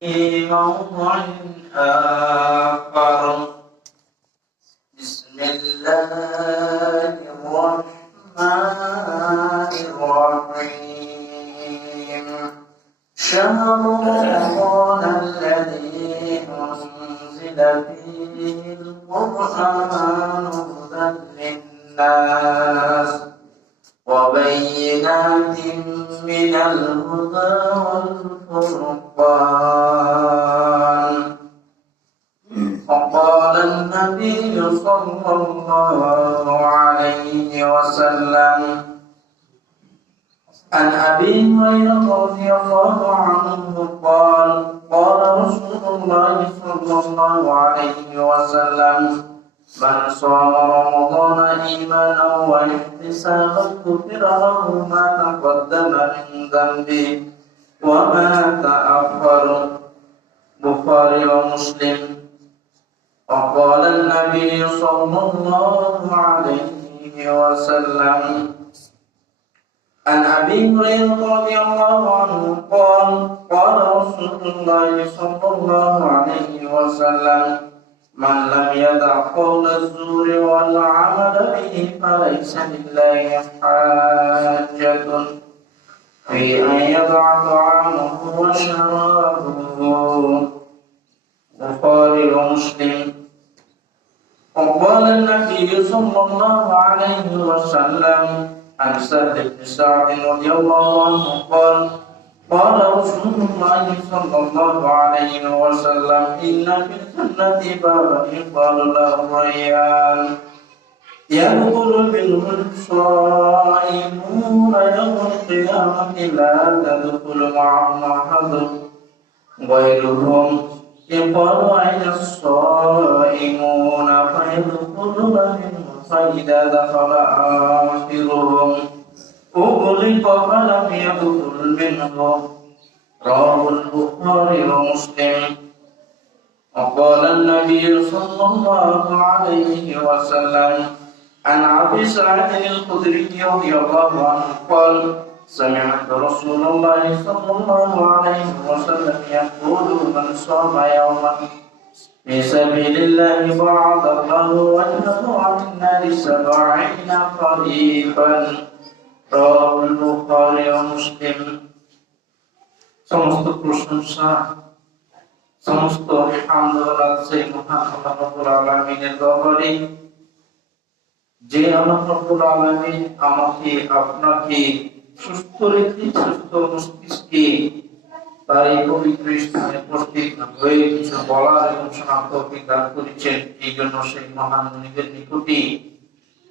في موضع آخر. بسم الله الرحمن الرحيم. شهر رمضان الذي أنزل فيه القرآن هدى للناس. وبينات من الهدى والفرقان. فقال النبي صلى الله عليه وسلم عن أبي هريرة رضي الله عنه قال قال رسول الله صلى الله عليه وسلم من صام رمضان ايمانا واحتسابا غفر له ما تقدم من ذنبه وما تأخر. بخاري ومسلم. وقال النبي صلى الله عليه وسلم عن أبي هريرة رضي الله عنه قال قال رسول الله صلى الله عليه وسلم من لم يدع قول الزور والعمل به فليس لله حاجة. في أن يضع طعامه وشرابه. البخاري ومسلم وقال النبي صلى الله عليه وسلم عن سهل بن سعد رضي الله عنه قال قال رسول الله صلى الله عليه وسلم إن في الجنة بابا يقال له ريان يدخل منه الصائمون يوم القيامة لا تدخل معهم أحد غيرهم يقال أين الصائمون فيدخلون منه فإذا دخل آخرهم أغلق فلم يدخل منه رواه البخاري ومسلم وقال النبي صلى الله عليه وسلم عن ابي سعيد الخدري رضي الله عنه قال سمعت رسول الله صلى الله عليه وسلم يقول من صام يوما في سبيل الله بعد الله وجهه عن النار سبعين خريفا رواه البخاري ومسلم সমস্ত প্রশংসা সমস্ত হামদুলিল্লাহ সেই মহান আল্লাহ রাব্বুল আলামিনের দরবারে যে আল্লাহ রাব্বুল আলামিন আমাকে আপনাকে সুস্থ রেখে সুস্থ মস্তিষ্কে তার এই পবিত্র স্থানে উপস্থিত হয়ে কিছু বলার এবং শোনার তৌফিক দান করেছেন এই জন্য সেই মহান মুনিদের নিকটে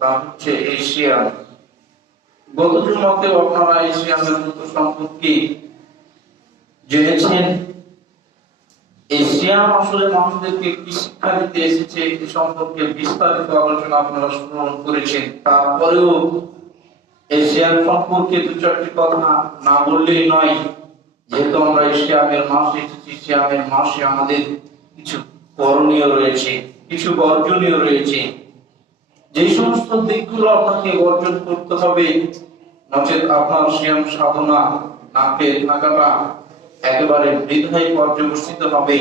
তা হচ্ছে আপনারা জেনেছেন? এশিয়া আসলে মানুষদেরকে কি শিক্ষা দিতে এসেছে সম্পর্কে বিস্তারিত আলোচনা আপনারা করেছেন। তারপরেও এশিয়ার সম্পর্কে দু চারটি কথা না বললেই নয়, যেহেতু আমরা এশিয়ামের মাস এসেছি শিয়ামের মাসে আমাদের কিছু করণীয় রয়েছে, কিছু বর্জনীয় রয়েছে। যে সমস্ত দিকগুলো আপনাকে অর্জন করতে হবে, নচেত আপনার শিয়াম সাধনা, নাকে থাকাটা একেবারে বৃদ্ধায় পর্যবসিত হবে।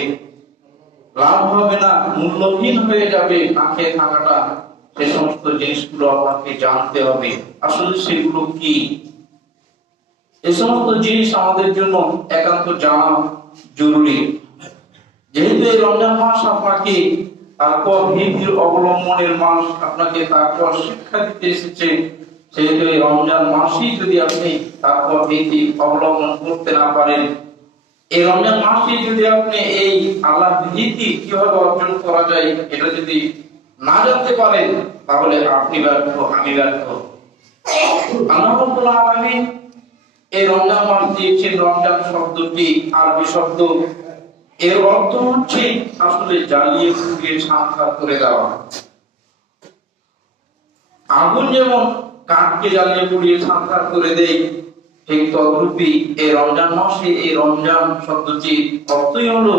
লাভ হবে না, মূল্যহীন হয়ে যাবে না খেয়ে থাকাটা। সে সমস্ত জিনিসগুলো আপনাকে জানতে হবে। আসলে সেগুলো কি? এ সমস্ত জিনিস আমাদের জন্য একান্ত জানা জরুরি। যেহেতু এই রমজান মাস আপনাকে ভীতির অবলম্বনের মাস আপনাকে তারপর শিক্ষা দিতে এসেছে সেহেতু এই রমজান যদি আপনি তারপর ভীতি অবলম্বন করতে না পারেন, এই রমজান যদি আপনি এই আল্লাহ ভীতি কীভাবে অর্জন করা যায় এটা যদি না জানতে পারেন, তাহলে আপনি ব্যর্থ, আমি ব্যর্থ। আল্লাহ এই রমজান মাস দিয়েছেন রমজান শব্দটি, আরবি শব্দ এর অর্থ হচ্ছে আসলে জ্বালিয়ে করে দেওয়া। আগুন যেমন কাঠকে জ্বালিয়ে পুড়িয়ে করে দেয়, ঠিক এই রমজান মাসে এই রমজান অর্থই হলো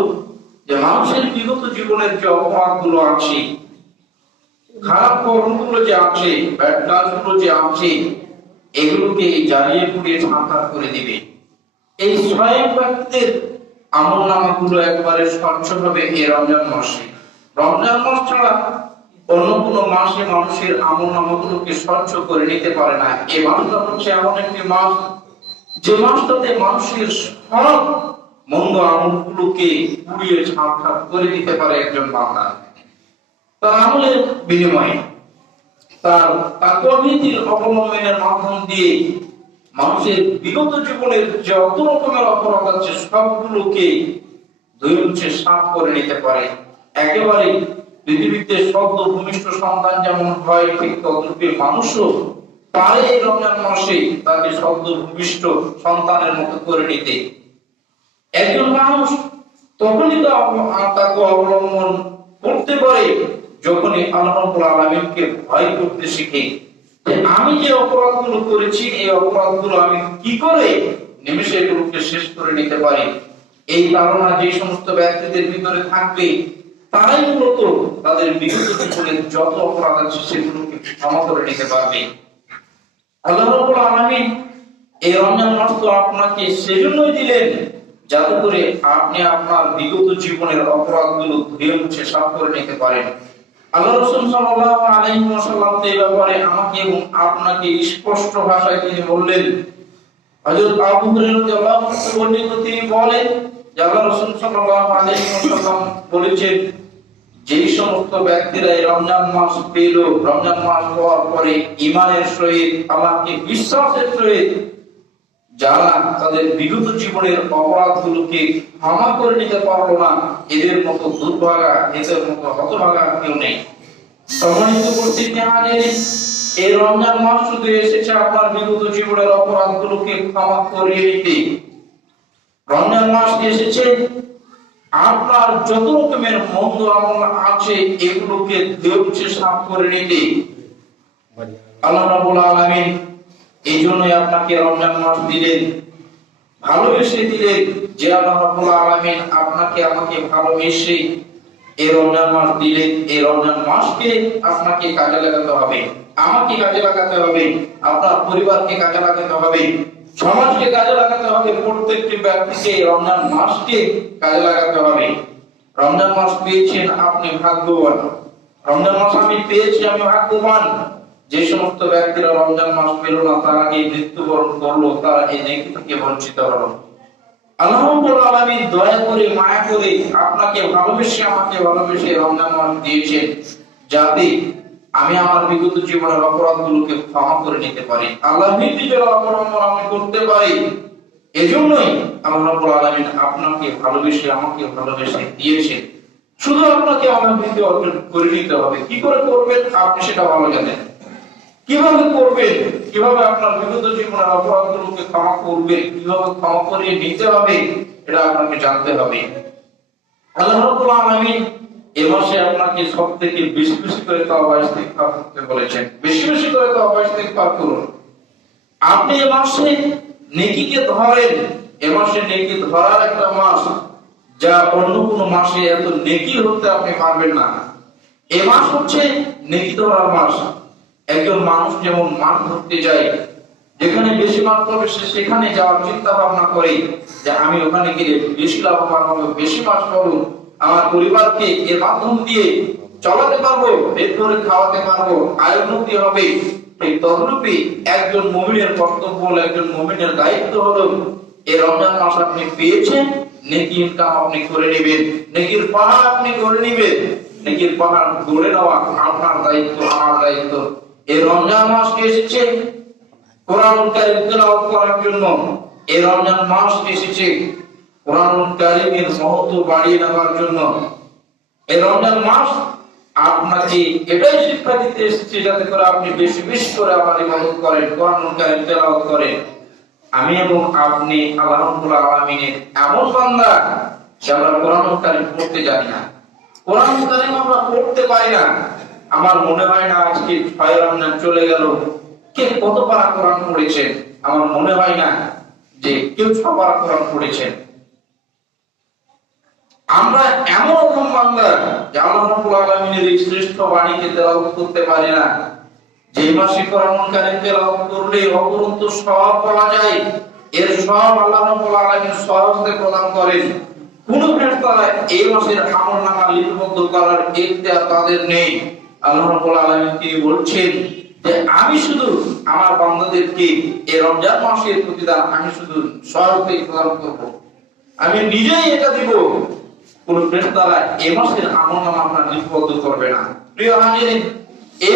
যে মানুষের বিগত জীবনের যে অপরাধগুলো আছে, খারাপ কর্মগুলো যে আছে ব্যাড কাজগুলো যে আছে, এগুলোকে জ্বালিয়ে পুড়িয়ে ছাড়খাড় করে দিবে। এই স্বয়ং ব্যক্তিদের আমল নামাগুলো একবারে স্বচ্ছ হবে এই রমজান মাসে। রমজান মাস ছাড়া অন্য কোন মাসে মানুষের আমল নামাগুলোকে স্বচ্ছ করে নিতে পারে না। এই মাসটা হচ্ছে এমন একটি মাস, যে মাসটাতে মানুষের সব মন্দ আমলগুলোকে পুড়িয়ে ছাড়খাড় করে দিতে পারে একজন বান্দা। তার আমলের বিনিময়ে, তার তাকওয়াভীতির অবলম্বনের মাধ্যম দিয়ে মানুষের বিগত জীবনের যত রকমের অপরাধ আছে সবগুলোকে হচ্ছে সাফ করে নিতে পারে, একেবারে পৃথিবীতে শব্দ ভূমিষ্ঠ সন্তান যেমন হয়, ঠিক তদ্রূপে মানুষও পারে এই রমজান মাসে তাকে শব্দ ভূমিষ্ঠ সন্তানের মতো করে নিতে। একজন মানুষ তখনই তো তাকে অবলম্বন করতে পারে, যখনই আল্লাহ আলামিনকে ভয় করতে শিখে। যে আমি যে অপরাধগুলো করেছি, এই অপরাধগুলো আমি কি করে নিমেষে এগুলোকে শেষ করে নিতে পারি? এই ধারণা যে সমস্ত ব্যক্তিদের ভিতরে থাকবে, তারাই মূলত তাদের বিগত জীবনের যত অপরাধ আছে সেগুলোকে ক্ষমা করে নিতে পারবে। আল্লাহ এই রমজান মাস তো আপনাকে সেজন্যই দিলেন যাতে করে আপনি আপনার বিগত জীবনের অপরাধগুলো ধুয়ে মুছে সাফ করে নিতে পারেন। আমাকে আপনাকে স্পষ্ট ভাষায় তিনি বললেন। তিনি বলেন যে বলেছেন, যেই সমস্ত ব্যক্তিরা রমজান মাস পেল, রমজান মাস হওয়ার পরে ইমানের সহিত, আল্লাহকে বিশ্বাসের সহিত যারা তাদের বিগত জীবনের অপরাধগুলোকে ক্ষমা করে নিতে পারল না, এদের মতো দুর্ভাগা এদের মতো হতভাগা কেউ নেই। সম্মানিত হাজির এই রমজান মাস শুধু এসেছে আপনার বিগত জীবনের অপরাধগুলোকে ক্ষমা করিয়ে নিতে। রমজান মাস এসেছে, আপনার যত রকমের মন্দ আমল আছে, এগুলোকে দেউছে সাফ করে নিতে। আল্লাহ রাব্বুল আলামিন এই জন্যই আপনাকে রমজান মাস দিলেন। ভালোবেসে দিলেন যে আল্লাহ রাব্বুল আপনাকে আমাকে ভালোবেসে এই রমজান মাস দিলেন। এই রমজান মাসকে আপনাকে কাজে লাগাতে হবে, আমাকে কাজে লাগাতে হবে, আপনার পরিবারকে কাজে লাগাতে হবে, সমাজকে কাজে লাগাতে হবে, প্রত্যেকটি ব্যক্তিকে রমজান মাসকে কাজে লাগাতে হবে। রমজান মাস পেয়েছেন আপনি ভাগ্যবান। রমজান মাস আমি পেয়েছি, আমি ভাগ্যবান। যে সমস্ত ব্যক্তিরা রমজান মাস পেল না, তারা এই মৃত্যুবরণ করল? তারা এই নেকি থেকে বঞ্চিত হলো। করে আপনাকে ভালোবেসে, আমাকে ভালোবেসে দিয়েছেন নিতে পারি। আল্লাহ আমি করতে পারি। এজন্যই আপনাকে ভালোবেসে, আমাকে ভালোবেসে শুধু আপনাকে আমার অর্জন করে নিতে হবে। কি করে করবেন? আপনি সেটা ভালো জানেন। কীভাবে করবেন কীভাবে আপনার বিগত জীবনের অপরাধগুলোকে ক্ষমা করবেন কীভাবে ক্ষমা করিয়ে নিতে হবে? এটা আপনাকে জানতে হবে। আল্লাহ রাব্বুল আলামিন এ মাসে আপনাকে সব থেকে বেশি বেশি করে তওবা ইস্তিগফার করতে বলেছেন। বেশি বেশি করে তওবা ইস্তিগফার করুন। আপনি এ মাসে নেকিকে ধরেন। এ মাসে নেকি ধরার একটা মাস যা অন্য কোনো মাসে এত নেকি হতে আপনি পারবেন না। এ মাস হচ্ছে নেকি ধরার মাস। একজন মানুষ যেমন মাছ ধরতে যায়, যেখানে বেশি মাছ পাবে সে সেখানে যাওয়ার চিন্তা ভাবনা করে যে আমি ওখানে গেলে বেশি লাভবান হব, বেশি মাছ পাবো, আমার পরিবারকে এর মাধ্যম দিয়ে চলাতে পারব ভরে খাওয়াতে পারব আয় উন্নতি হবে। এই তদরূপী একজন মুমিনের কর্তব্য হলো, একজন মুমিনের দায়িত্ব হলো, এই রমজান মাস আপনি পেয়েছেন, নেকি ইনকাম আপনি করে নেবেন, নেকির পাহাড় আপনি করে নেবেন, নেকির পাহাড় গড়ে নেওয়া আপনার দায়িত্ব, আমার দায়িত্ব। এই রমজান মাস এসেছে? কোরআন কারিম তেলাওয়াত করার জন্য এই রমজান এসেছে? কোরআন কারিমের মহত্ব বাড়িয়ে নেওয়ার জন্য এই রমজান মাস আপনাকে এটাই শিক্ষা দিতে যাতে করে আপনি বেশি বেশি করে আমার ইবাদত করেন কোরআন কারিম তেলাওয়াত করেন। আমি এবং আপনি আল্লাহ রাব্বুল এমন বান্দা যে আমরা কোরআন কারিম পড়তে জানি না। কোরআন কারিম আমরা পড়তে পারি না। আমার মনে হয় না আজকে ছয় রমজান চলে গেল। কে কত পারা কোরআন পড়েছেন আমার মনে হয় না যে কেউ ছবার কোরআন পড়েছেন আমরা এমন রকম বান্দা যে আল্লাহ রাব্বুল আলামিনের এই শ্রেষ্ঠ বাণীকে তেলাওয়াত করতে পারি না। যে মাসে কোরআন কারীম তেলাওয়াত করলে অপরন্ত সওয়াব পাওয়া যায়। এর সব আল্লাহ রাব্বুল আলামিন সহজে প্রদান করেন। কোন ফেরেশতারা এই মাসের আমলনামা লিপিবদ্ধ করার ইখতিয়ার তাদের নেই। আল্লাহ বলছেন যে আমি শুধু আমার এই রমজান মাসের প্রতিদান আমি শুধু প্রদান করব। আমি নিজেই এটা দিব। কোন এ মাসের আমলনামা আপনার লিপিবদ্ধ করবে না। প্রিয়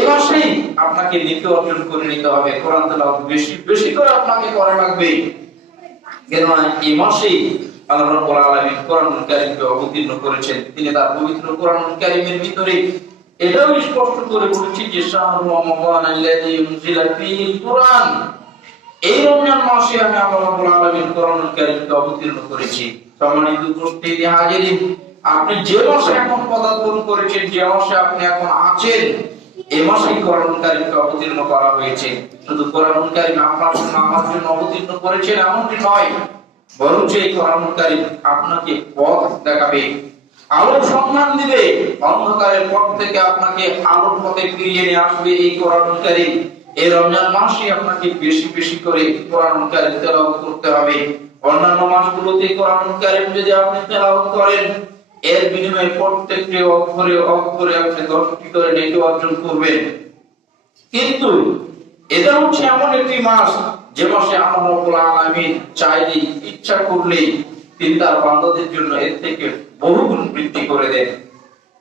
মাসেই আপনাকে লিপি অর্জন করে নিতে হবে। কোরআন বেশি বেশি করে আপনাকে করা কেননা এই মাসেই আল্লাহ রাব্বুল আলামিন কোরআনুল কারীমকে অবতীর্ণ করেছেন। তিনি তার পবিত্র কোরআনুল কারীমের ভিতরে এটাও স্পষ্ট করে যে কোরআন। এই রমজান মাসে আমি কারীমকে অবতীর্ণ করেছি। সম্মানিত উপস্থিতি হাজিরিন আপনি যে মাসে এখন পদার্পণ করেছেন, যে মাসে আপনি এখন আছেন, এ মাসেই কোরআনুল কারীমকে অবতীর্ণ করা হয়েছে। শুধু কোরআনুল কারীম আপনার জন্য, আমার জন্য অবতীর্ণ করেছেন এমনটি নয়, বরঞ্চ এই কোরআনুল কারীম আপনাকে পথ দেখাবে। আলোর সন্ধান দিবে, অন্ধকারের পথ থেকে আপনাকে আলোর পথে ফিরিয়ে নিয়ে আসবে এই কোরআনুল কারীম এই রমজান মাসে আপনাকে বেশি বেশি করে কোরআনুল কারীম তেলাওয়াত করতে হবে। অন্যান্য মাসগুলোতে কোরআনুল কারীম যদি আপনি তেলাওয়াত করেন, এর বিনিময়ে প্রত্যেকটি অক্ষরে অক্ষরে আপনি দশটি করে নেকি অর্জন করবেন। কিন্তু এটা হচ্ছে এমন একটি মাস, যে মাসে আল্লাহ আলামিন চাইলে ইচ্ছা করলে তিনি তার বান্দাদের জন্য এর থেকে বহুগুণ বৃদ্ধি করে দেন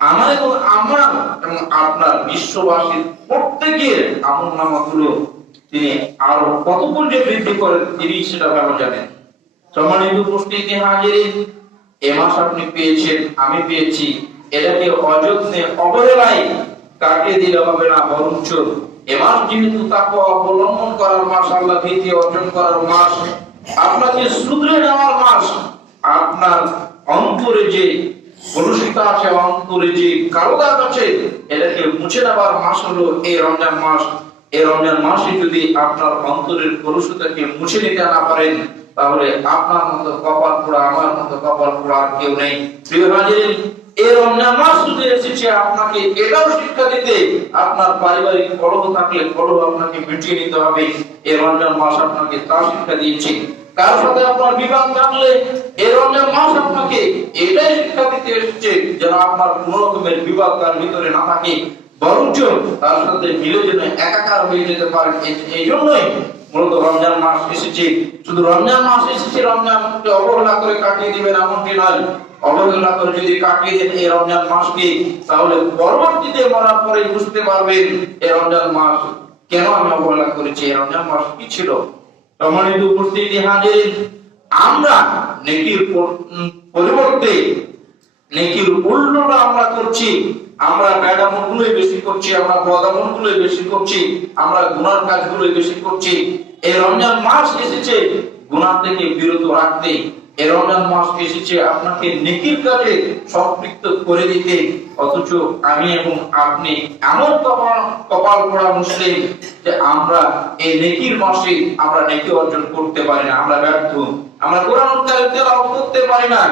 আমার এবং আমার এবং আপনার বিশ্ববাসীর প্রত্যেকের আমল নামাগুলো তিনি আরও কত গুণ যে বৃদ্ধি করেন, তিনি সেটা ভালো জানেন। সম্মানিত উপস্থিতি হাজিরিন, এ মাস আপনি পেয়েছেন, আমি পেয়েছি। এটাকে অযত্নে অবহেলায় কাটিয়ে দিলে হবে না, বরঞ্চ এ মাস যেহেতু তাকে অবলম্বন করার মাস, আল্লাহ ভীতি অর্জন করার মাস, আপনাকে শুধরে নেওয়ার মাস, আপনার অন্তরে যে কলুষিত আছে, অন্তরে যে কালো দাগ আছে, এটাকে মুছে নেওয়ার মাস হলো এই রমজান মাস। এই রমজান মাসে যদি আপনার অন্তরের কলুষতাকে মুছে নিতে না পারেন, তাহলে আপনার মতো কপাল পোড়া, আমার মতো কপাল পোড়া আর কেউ নেই। প্রিয় হাজির এই রমজান মাস যদি এসেছে আপনাকে, এটাও শিক্ষা দিতে আপনার পারিবারিক কলহ থাকলে কলহ আপনাকে মিটিয়ে নিতে হবে। এই রমজান মাস আপনাকে তা শিক্ষা দিয়েছে। কারোর সাথে আপনার বিবাদ থাকলে রমজান মাস আপনাকে এটাই শিক্ষা দিতে এসেছে যেন আপনার কোন রকমের বিবাদ তার ভিতরে না থাকে। বরঞ্চ তার সাথে মিলে যেন একাকার হয়ে যেতে পারে। এই জন্যই মূলত রমজান মাস এসেছে। শুধু রমজান মাস এসেছে, রমজানকে অবহেলা করে কাটিয়ে দিবেন এমনটি নয়। অবহেলা করে যদি কাটিয়ে দেন এই রমজান মাসকে, তাহলে পরবর্তীতে মরার পরে বুঝতে পারবেন, এই রমজান মাস কেন আমি অবহেলা করেছি? এই রমজান মাস কি ছিল? সম্মানিত উপস্থিতি হাজির। আমরা নেকির পরিবর্তে নেকির উল্টোটা আমরা করছি। আমরা ব্যাডামন গুলোই বেশি করছি, আমরা বদামন গুলোই বেশি করছি, আমরা গুনার কাজগুলোই বেশি করছি। এই রমজান মাস এসেছে, গুনাহ থেকে বিরত রাখতে রমজান মাস এসেছে, আপনাকে নেকির কাজে সম্পৃক্ত করে দিতে, অথচ আমি এবং আপনি এমন কপাল কপাল পড়া মুসলিম যে আমরা এই নেকির মাসে আমরা নেকি অর্জন করতে পারি না, আমরা ব্যর্থ। আমরা কোরআন করতে পারি না।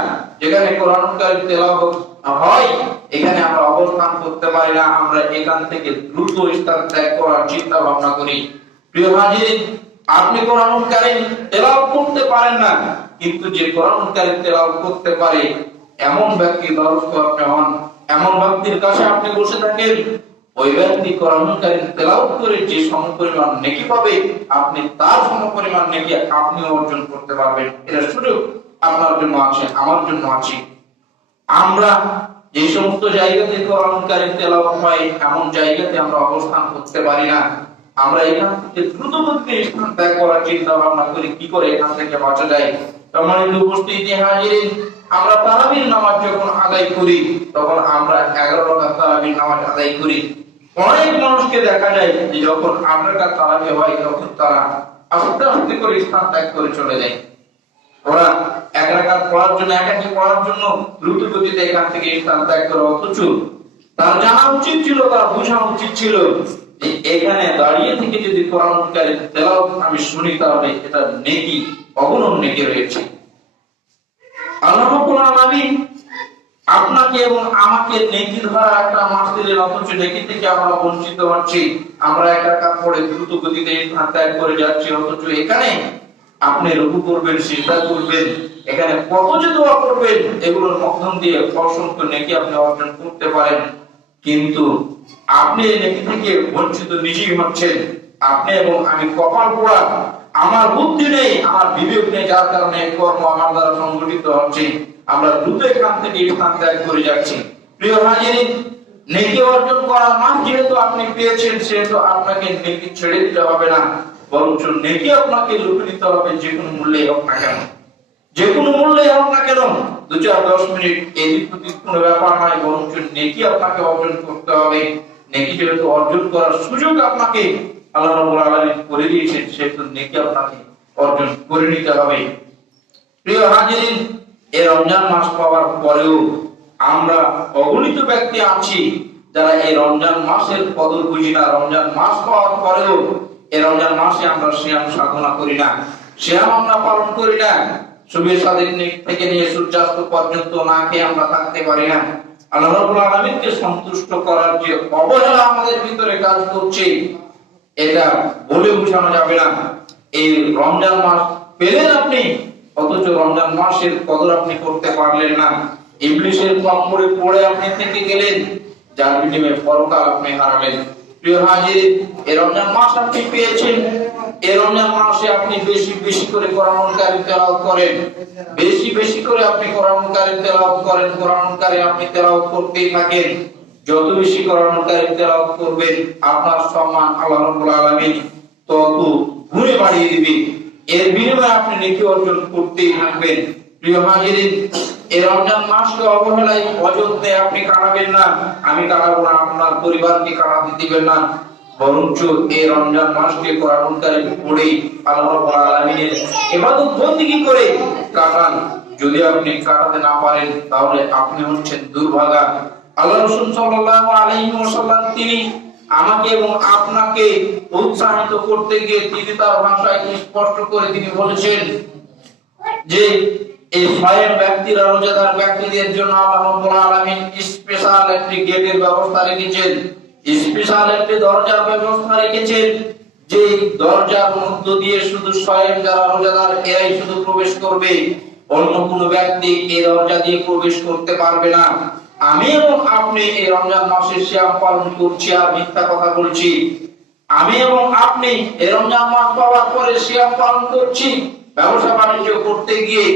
যেখানে কোরআন হয়, এখানে আমরা অবস্থান করতে পারি না। আমরা এখান থেকে দ্রুত স্থান ত্যাগ করার চিন্তা ভাবনা করি। প্রিয় হাজির, আপনি কোরআন কারিম তেলাওয়াত করতে পারেন না। কিন্তু যে কোরআন কারিম তেলাওয়াত করতে পারে, এমন ব্যক্তি দ্বারস্থ আপনি হন, এমন ব্যক্তির কাছে আপনি বসে থাকেন, ওই ব্যক্তি কোরআন কারিম তেলাওয়াত করে যে সমপরিমাণ নেকি পাবে, আপনি তার সমপরিমাণ নেকি আপনি অর্জন করতে পারবেন। এটা সুযোগ আপনার জন্য আছে, আমার জন্য আছে। আমরা যে সমস্ত জায়গাতে কোরআন কারিম তেলাওয়াত হয়, এমন জায়গাতে আমরা অবস্থান করতে পারি না। আমরা এখান থেকে দ্রুত গতিতে স্থান ত্যাগ করার চিন্তা ভাবনা করি কি করে এখান থেকে বাঁচা যায়? উপস্থিতি হাজিরিন, আমরা তারাবির নামাজ যখন আদায় করি, তখন আমরা এগারো তারাবির নামাজ আদায় করি। অনেক মানুষকে দেখা যায় যে যখন তারাবি হয়, তখন তারা আস্তে আস্তে করে স্থান ত্যাগ করে চলে যায়। ওরা এক রাকাত পড়ার জন্য একাকি পড়ার জন্য দ্রুত গতিতে এখান থেকে স্থান ত্যাগ করে, অথচ তার জানা উচিত ছিল, তার বোঝা উচিত ছিল। এখানে দাঁড়িয়ে থেকে যদি কোরআন তেলাওয়াত আমি শুনি, তাহলে এটা নেকি অগণন নেকি রয়েছে। আপনাকে এবং আমাকে নেকি ধরা একটা মাস দিলেন অথচ নেকি থেকে আমরা বঞ্চিত হচ্ছি। আমরা এক একা পড়ে দ্রুত গতিতে ত্যাগ করে যাচ্ছি, অথচ এখানে আপনি রুকু করবেন, সিজদা করবেন, এখানে কত যে দোয়া করবেন, এগুলোর মাধ্যম দিয়ে অসংখ্য নেকি আপনি অর্জন করতে পারেন। কিন্তু আপনি এই নেকি থেকে বঞ্চিত নিজেই হচ্ছেন। আপনি এবং আমি কপাল পোড়া। আমার বুদ্ধি নেই, আমার বিবেক নেই, যার কারণে কর্ম আমার দ্বারা সংগঠিত হচ্ছে। আমরা দ্রুত এখান থেকে স্থান ত্যাগ করে যাচ্ছি। প্রিয় হাজিরিন, নেকি অর্জন করার মান যেহেতু আপনি পেয়েছেন, সেহেতু আপনাকে নেকি ছেড়ে দিতে হবে না। বরঞ্চ নেকি আপনাকে লুপে নিতে হবে, যে কোনো মূল্যে হোক না কেন। যে কোনো মূল্যে হোক না কেন। দু চার দশ মিনিট এদিক ব্যাপার নয়, বরঞ্চ নেকি আপনাকে অর্জন করতে হবে। নেকি যেহেতু অর্জন করার সুযোগ আপনাকে আল্লাহ রাব্বুল আলামিন করে দিয়েছেন সেহেতু নেকি আপনাকে অর্জন করে নিতে হবে। প্রিয় হাজিরিন এই রমজান মাস পাওয়ার পরেও আমরা অগণিত ব্যক্তি আছি যারা এই রমজান মাসের কদর বুঝি না। রমজান মাস পাওয়ার পরেও এই রমজান মাসে আমরা শ্যাম সাধনা করি না। শ্যাম আমরা পালন করি না। শুভের থেকে নিয়ে সূর্যাস্ত পর্যন্ত না খেয়ে আমরা থাকতে পারি না। আল্লাহ রাব্বুল আলামিনকে সন্তুষ্ট করার যে অবহেলা আমাদের ভিতরে কাজ করছে, এটা বলে বোঝানো যাবে না। এই রমজান মাস পেলেন আপনি, অথচ রমজান মাসের কদর আপনি করতে পারলেন না। ইংলিশের পাপড়ে পড়ে আপনি থেকে গেলেন, যার বিনিময়ে পরকাল আপনি হারালেন। প্রিয় হাজির, এই রমজান মাস আপনি পেয়েছেন যত বেশি করবেন, আপনার সম্মান আল্লাহ তত বাড়িয়ে দিবে এর বিনিময়ে আপনি নেকি অর্জন করতেই থাকবেন। আপনি কাটাবেন না। আমি কাটাবো না, আপনার পরিবারকে কাটাতে দিবেন না। বরঞ্চ এই রমজান মাসকে কোরআন কারিম পড়ে আল্লাহ রাব্বুল আলামিনের ইবাদত করে কাটান। যদি আপনি কাটাতে না পারেন, তাহলে আপনি হচ্ছেন দুর্ভাগা। আল্লাহ রাসূল সাল্লাল্লাহু আলাইহি ওয়াসাল্লাম তিনি আমাকে এবং আপনাকে উৎসাহিত করতে গিয়ে তিনি তার ভাষায় স্পষ্ট করে তিনি বলেছেন যে, এই স্বয়ং ব্যক্তিরা, রোজাদার ব্যক্তিদের জন্য আল্লাহ রাব্বুল আলামিন স্পেশাল একটি গেটের ব্যবস্থা রেখেছেন। স্পেশাল একটি দরজার ব্যবস্থা রেখেছেন, যে দরজার মধ্য দিয়ে শুধু স্বয়ং যারা রোজাদার, এরাই শুধু প্রবেশ করবে। অন্য কোনো ব্যক্তি এই দরজা দিয়ে প্রবেশ করতে পারবে না। আমি এবং আপনি এই রমজান মাসের শ্যাম পালন করছি আর মিথ্যা কথা বলছি। আমি এবং আপনি এই রমজান মাস পাওয়ার পরে শ্যাম পালন করছি। ব্যবসা বাণিজ্য করতে গিয়ে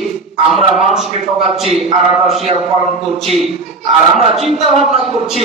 আমরা মানুষকে ঠকাচ্ছি, আর আমরা শ্যাম পালন করছি। আর আমরা চিন্তা ভাবনা করছি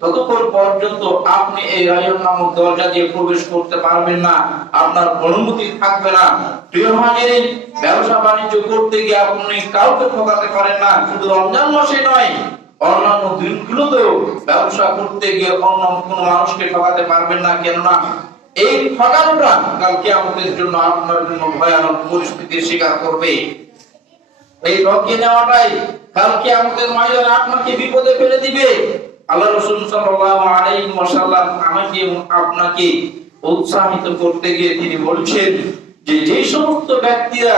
ততক্ষণ পর্যন্ত আপনি এই রায়ন নামক দরজা দিয়ে প্রবেশ করতে পারবেন না। আপনার অনুমতি থাকবে না। ব্যবসা বাণিজ্য করতে গিয়ে আপনি কাউকে ঠকাতে পারেন না। শুধু রমজান মাসে নয়, অন্যান্য দিনগুলোতেও ব্যবসা করতে গিয়ে অন্য কোনো মানুষকে ঠকাতে পারবেন না। কেননা এই ঠকানোটা কালকে আমাদের জন্য আপনার জন্য ভয়ানক পরিস্থিতির শিকার করবে। এই ঠকিয়ে নেওয়াটাই কালকে আমাদের ময়দানে আপনাকে বিপদে ফেলে দিবে। আল্লাহ রসুল আমাকে আপনাকে উৎসাহিত করতে গিয়ে তিনি বলছেন যে যে সমস্ত ব্যক্তিরা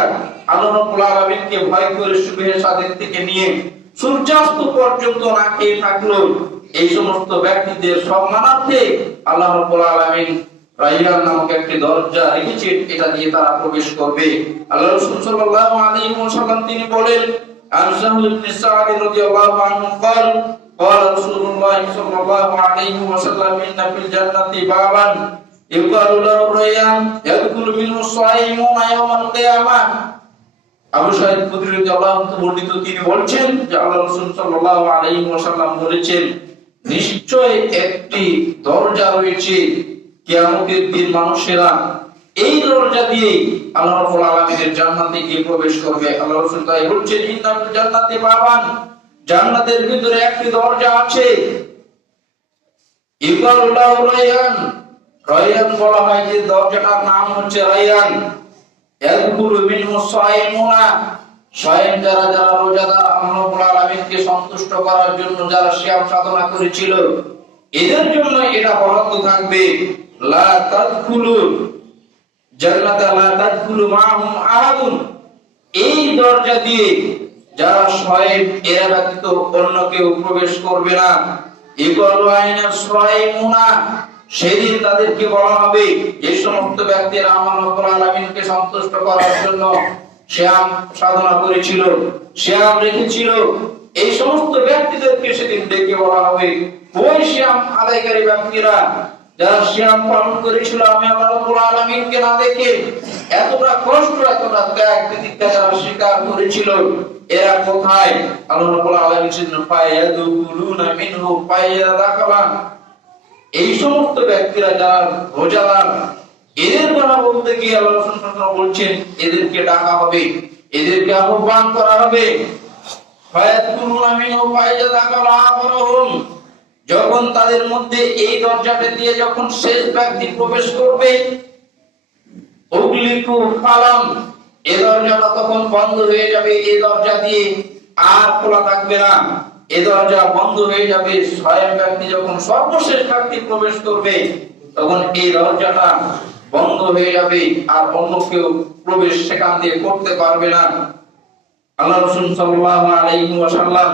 আল্লাহকে ভয় করে সুবহের থেকে নিয়ে সূর্যাস্ত পর্যন্ত না খেয়ে থাকল, এই সমস্ত ব্যক্তিদের সম্মানার্থে আল্লাহ রাইয়ান নামক একটি দরজা রেখেছেন, এটা দিয়ে তারা প্রবেশ করবে। আল্লাহ রাসূল সাল্লাল্লাহু আলাইহি ওয়াসাল্লাম তিনি বলেন আনসাহুল রাদিয়াল্লাহু আনহু قال قال رسول الله صلى الله عليه وسلم إن في الجنة بابا يقال له الريان يدخل منه الصائمون يوم القيامة আবু সাইদ খুদরি রাদিয়াল্লাহু আনহু বর্ণিত তিনি বলছেন যে আল্লাহ রাসূল সাল্লাল্লাহু আলাইহি ওয়াসাল্লাম বলেছেন নিশ্চয় একটি দরজা রয়েছে কিয়ামতের দিন মানুষেরা এই দরজা দিয়ে আল্লাহ রাব্বুল আলামিনের জান্নাতে গিয়ে প্রবেশ করবে আল্লাহ রাসূল তাই বলছেন ইন্নাল জান্নাতে বাবান জান্নাতের ভিতরে একটি দরজা আছে। রায়্যান বলা হয় যে দরজাটার নাম হচ্ছে সায়িমুনা স্বয়ং যারা যারা রোজাদার সন্তুষ্ট করার জন্য যারা সিয়াম সাধনা করেছিল, এদের জন্য এটা বরাদ্দ থাকবে। লা তাদখুলু জান্নাতা, লা তাদখুলু মাআহুম আহাদুন। এই দরজা দিয়ে যারা স্বয়ং এরা ব্যতীত অন্য কেউ প্রবেশ করবে না। ইকল আইনা সাইমুনা সেদিন তাদেরকে বলা হবে যে সমস্ত ব্যক্তিরা আমার সন্তুষ্ট করার জন্য শ্যাম সাধনা করেছিল, শ্যাম রেখেছিল। এই সমস্ত ব্যক্তিদেরকে সেদিন ডেকে বলা হবে, ওই শ্যাম আদায়কারী ব্যক্তিরা, যারা শ্যাম পালন করেছিল, আমি আমার রব্বুল আলামিনকে না দেখে এতটা কষ্ট, এতটা ত্যাগ, তিতিক্ষা যারা স্বীকার করেছিল এরা কোথায়? আল্লাহ মিনহু এই সমস্ত ব্যক্তিরা যারা রোজাদার, এদের কথা বলতে গিয়ে আল্লাহ বলছেন, এদেরকে ডাকা হবে, এদেরকে আহ্বান করা হবে। যখন তাদের মধ্যে এই দরজাটা দিয়ে যখন শেষ ব্যক্তি প্রবেশ করবে, উগলিকু ফালাম এ দরজাটা তখন বন্ধ হয়ে যাবে এই দরজা দিয়ে আর খোলা থাকবে না। এ দরজা বন্ধ হয়ে যাবে, স্বয়ং ব্যক্তি যখন সর্বশেষ ব্যক্তি প্রবেশ করবে, তখন এই দরজাটা বন্ধ হয়ে যাবে আর অন্য কেউ প্রবেশ সেখান দিয়ে করতে পারবে না। আল্লাহ রসুল সাল্লাল্লাহু আলাইহি ওয়াসাল্লাম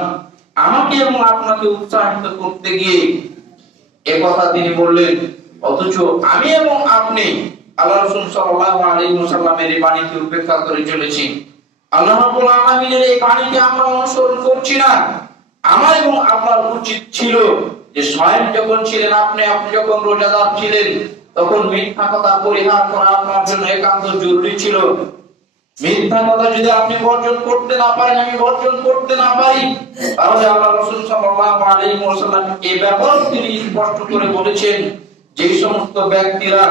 আমাকে এবং আপনাকে উৎসাহিত করতে গিয়ে এ কথা তিনি বললেন, অথচ আমি এবং আপনি আল্লাহ রসুল এই বাণীকে উপেক্ষা করে চলেছি। আল্লাহ এই বাণীকে আমরা অনুসরণ করছি না। আমার এবং আপনার উচিত ছিল যে স্বয়ং যখন ছিলেন আপনি আপনি যখন রোজাদার ছিলেন, তখন মিথ্যা কথা পরিহার করা আপনার জন্য একান্ত জরুরি ছিল। মিথ্যা কথা যদি আপনি বর্জন করতে না পারেন, আমি বর্জন করতে না পারি। তাহলে আল্লাহ রাসূল সাল্লাল্লাহু আলাইহি ওয়াসাল্লাম এই ব্যাপারে তিনি স্পষ্ট করে বলেছেন, যে সমস্ত ব্যক্তিরা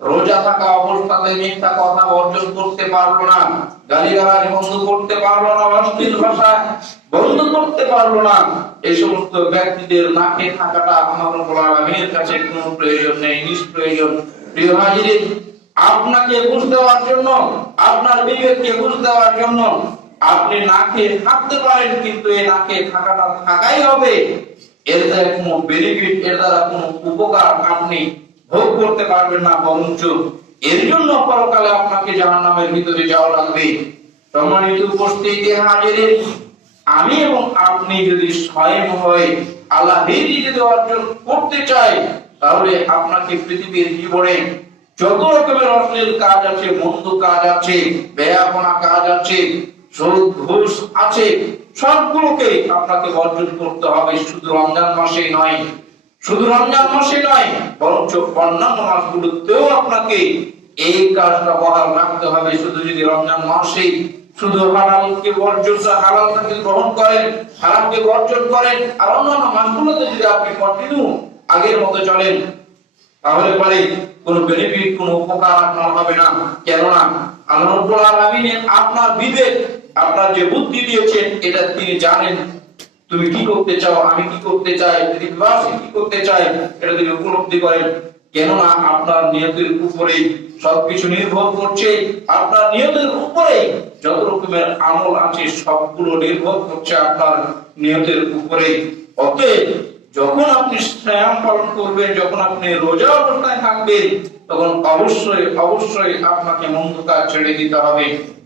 রোজা থাকা অবস্থাতে মিথ্যা কথা বর্জন করতে পারল না। গালিগালাজ বন্ধ করতে পারল না, অশ্লীল ভাষা বন্ধ করতে পারল না। এই সমস্ত ব্যক্তিদের নাকে থাকাটা আমার রব্বুল কাছে কোনো প্রয়োজন নেই, নিষ্প্রয়োজন। প্রিয় হাজিরিন আপনাকে বুঝ দেওয়ার জন্য, আপনার বিবেককে বুঝ দেওয়ার জন্য আপনি নাকে থাকতে পারেন, কিন্তু এই নাকে থাকাটা থাকাই হবে। এর দ্বারা কোনো বেনিফিট এর দ্বারা কোনো উপকার আপনি ভোগ করতে পারবেন না, বরঞ্চ এর জন্য পরকালে আপনাকে জাহান্নামের ভিতরে যাওয়া লাগবে। সম্মানিত উপস্থিতি হাজিরের আমি এবং আপনি যদি স্বয়ং হয়ে আল্লাহ যদি অর্জন করতে চাই, তাহলে আপনাকে পৃথিবীর জীবনে যত রকমের অশ্লীল কাজ আছে, মন্দ কাজ আছে বেয়াপনা কাজ আছে আছে, সবগুলোকে আপনাকে বর্জন করতে হবে। শুধু রমজান মাসেই নয় শুধু রমজান মাসে নয়, বরঞ্চ অন্যান্য মাসগুলোতেও আপনাকে এই কাজটা বহাল রাখতে হবে। শুধু যদি রমজান মাসেই শুধু হালালকে বর্জন হালালটাকে গ্রহণ করেন, হারামকে বর্জন করেন, আর অন্যান্য মাসগুলোতে যদি আপনি কন্টিনিউ আগের মতো চলেন, তাহলে পরে কোনো বেনিফিট কোনো উপকার আপনার হবে না। কেননা, আল্লাহ আপনার বিবেক, আপনার যে বুদ্ধি দিয়েছেন, এটা তিনি জানেন। তুমি কি করতে চাও? আমি কি করতে চাই? পৃথিবীবাসী কি করতে চাই এটা তিনি উপলব্ধি করেন? কেননা আপনার নিয়তের উপরে সবকিছু নির্ভর করছে। আপনার নিয়তের উপরে যত রকমের আমল আছে, সবগুলো নির্ভর করছে আপনার নিয়তের উপরে অতএব, যখন আপনি শ্যাম পালন করবেন, যখন আপনি রোজা অবস্থায় থাকবেন, তখন অবশ্যই অবশ্যই আপনাকে মন্দ কাজ ছেড়ে দিতে হবে।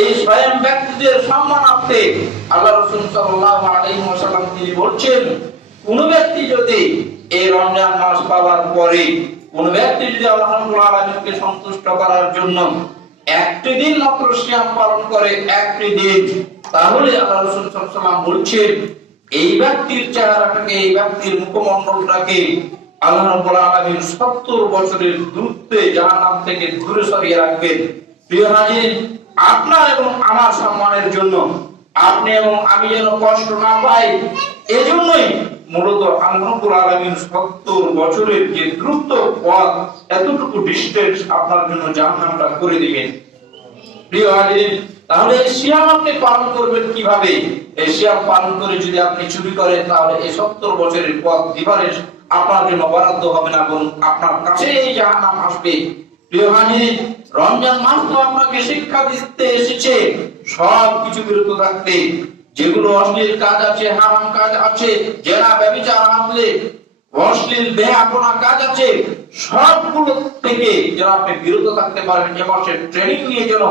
এই স্বয়ং ব্যক্তিদের সম্মানার্থে আল্লাহ রসুল আলাইহি তিনি বলছেন, কোন ব্যক্তি যদি এই রমজান মাস পাওয়ার পরে কোন ব্যক্তি যদি আল্লাহ রাব্বুল আলামিনকে সন্তুষ্ট করার জন্য একটি দিন মাত্র সিয়াম পালন করে, একটি দিন, তাহলে আল্লাহ রসুল সাল্লাম বলছেন, এই ব্যক্তির চেহারাটাকে, এই ব্যক্তির মুখমণ্ডলটাকে আল্লাহ রাব্বুল আলামিন 70 বছরের দূরত্বে জাহান্নাম থেকে দূরে সরিয়ে রাখবেন। প্রিয় আপনার এবং আমার সম্মানের জন্য। আপনি এবং আমি যেন কষ্ট না পাই, এজন্যই মূলত আল্লাহ রাব্বুল আলামিন 70 বছরের যে দ্রুত পথ, এতটুকু ডিস্টেন্স আপনার জন্য জাহান্নামটা করে দিবেন। তাহলে সিয়াম আপনি পালন করবেন কীভাবে? এই পালন করে যদি আপনি চুরি করেন, তাহলে এই সত্তর বছরের পথ ডিফারেন্স আপনার জন্য বরাদ্দ হবে না বরং আপনার কাছে এই জাহান্নাম আসবে। প্রিয় রমজান মাস তো আপনাকে শিক্ষা দিতে এসেছে। সব কিছু বিরত থাকতে। যেগুলো অশ্লীল কাজ আছে, হারাম কাজ আছে, জেনা ব্যভিচার আসলে, অশ্লীল বেহাপনা কাজ আছে, সবগুলো থেকে যেন আপনি বিরত থাকতে পারেন, এ মাসের ট্রেনিং নিয়ে যেন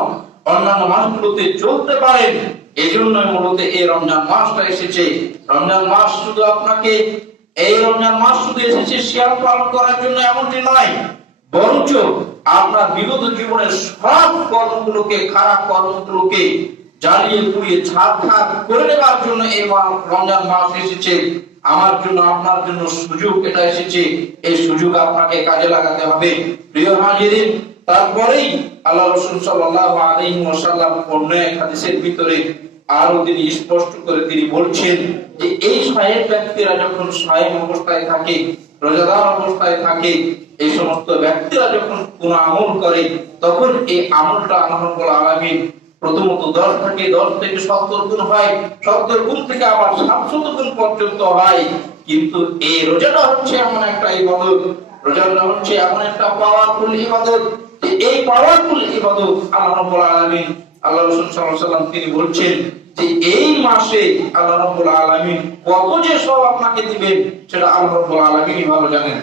অন্যান্য মাসগুলোতে চলতে পারেন এই জন্যই মূলত এই রমজান মাসটা এসেছে। রমজান মাস শুধু আপনাকে, এই রমজান মাস শুধু এসেছে শিয়াল পালন করার জন্য এমনটি নয়, বরঞ্চ আপনার বিগত জীবনের সব কর্মগুলোকে, খারাপ কর্মগুলোকে জ্বালিয়ে পুড়িয়ে ছাড় খাত করে নেবার জন্য এই রমজান মাস এসেছে। আমার জন্য, আপনার জন্য সুযোগ এটা এসেছে। এই সুযোগ আপনাকে কাজে লাগাতে হবে। প্রিয় হাজিরিন, তারপরেই আল্লাহ রসুল সাল্লাল্লাহু আলাইহি ওয়াসাল্লাম অন্য এক হাদিসের ভিতরে আরও তিনি স্পষ্ট করে তিনি বলছেন যে, এই সাহেব ব্যক্তিরা যখন সাহেব অবস্থায় থাকে, রোজাদার অবস্থায় থাকে এই সমস্ত ব্যক্তিরা যখন কোন আমল করে, তখন এই আমলটা আল্লাহ আলামিন প্রথমত দশ থেকে দশ থেকে সত্তর গুণ হয়, সত্তর গুণ থেকে আবার সাতশত গুণ পর্যন্ত হয়। কিন্তু এই রোজাটা হচ্ছে এমন একটা ইবাদত, রোজাটা হচ্ছে এমন একটা পাওয়ারফুল ইবাদত। এই পাওয়ারফুল ইবাদত আল্লাহ রাব্বুল আলামিন, আল্লাহ রাসূল সাল্লাল্লাহু আলাইহি ওয়াসাল্লাম তিনি বলছেন যে এই মাসে আল্লাহ রাব্বুল আলামিন কত যে সব আপনাকে দিবেন, সেটা আল্লাহ রাব্বুল আলামিনই ভালো জানেন।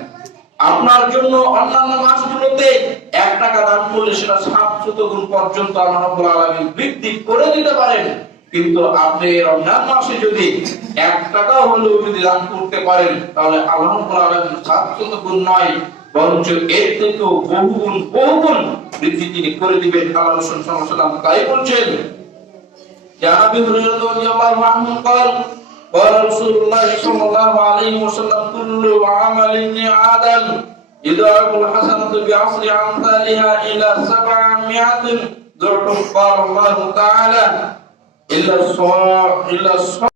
আপনার জন্য অন্যান্য মাসগুলোতে এক টাকা দান করলে সেটা সাত শতগুণ পর্যন্ত রব্বুল আলামিন বৃদ্ধি করে দিতে পারেন। কিন্তু আপনি রমজান মাসে যদি এক টাকা হলেও যদি দান করতে পারেন, তাহলে আল্লাহ রব্বুল আলামিন সাত নয়, বরঞ্চ এর বৃদ্ধি তিনি করে দিবেন। আল্লাহ রসুল সাল্লাল্লাহু আলাইহি ওয়াসাল্লাম তাই বলছেন, যারা রাদিয়াল্লাহু আনহু قال قال رسول الله صلى الله عليه وسلم كل عمل ابن ادم يضاعف الحسنه بعشر امثالها الى سبعمائه ضعف قال الله تعالى الا الصوم الا الصوم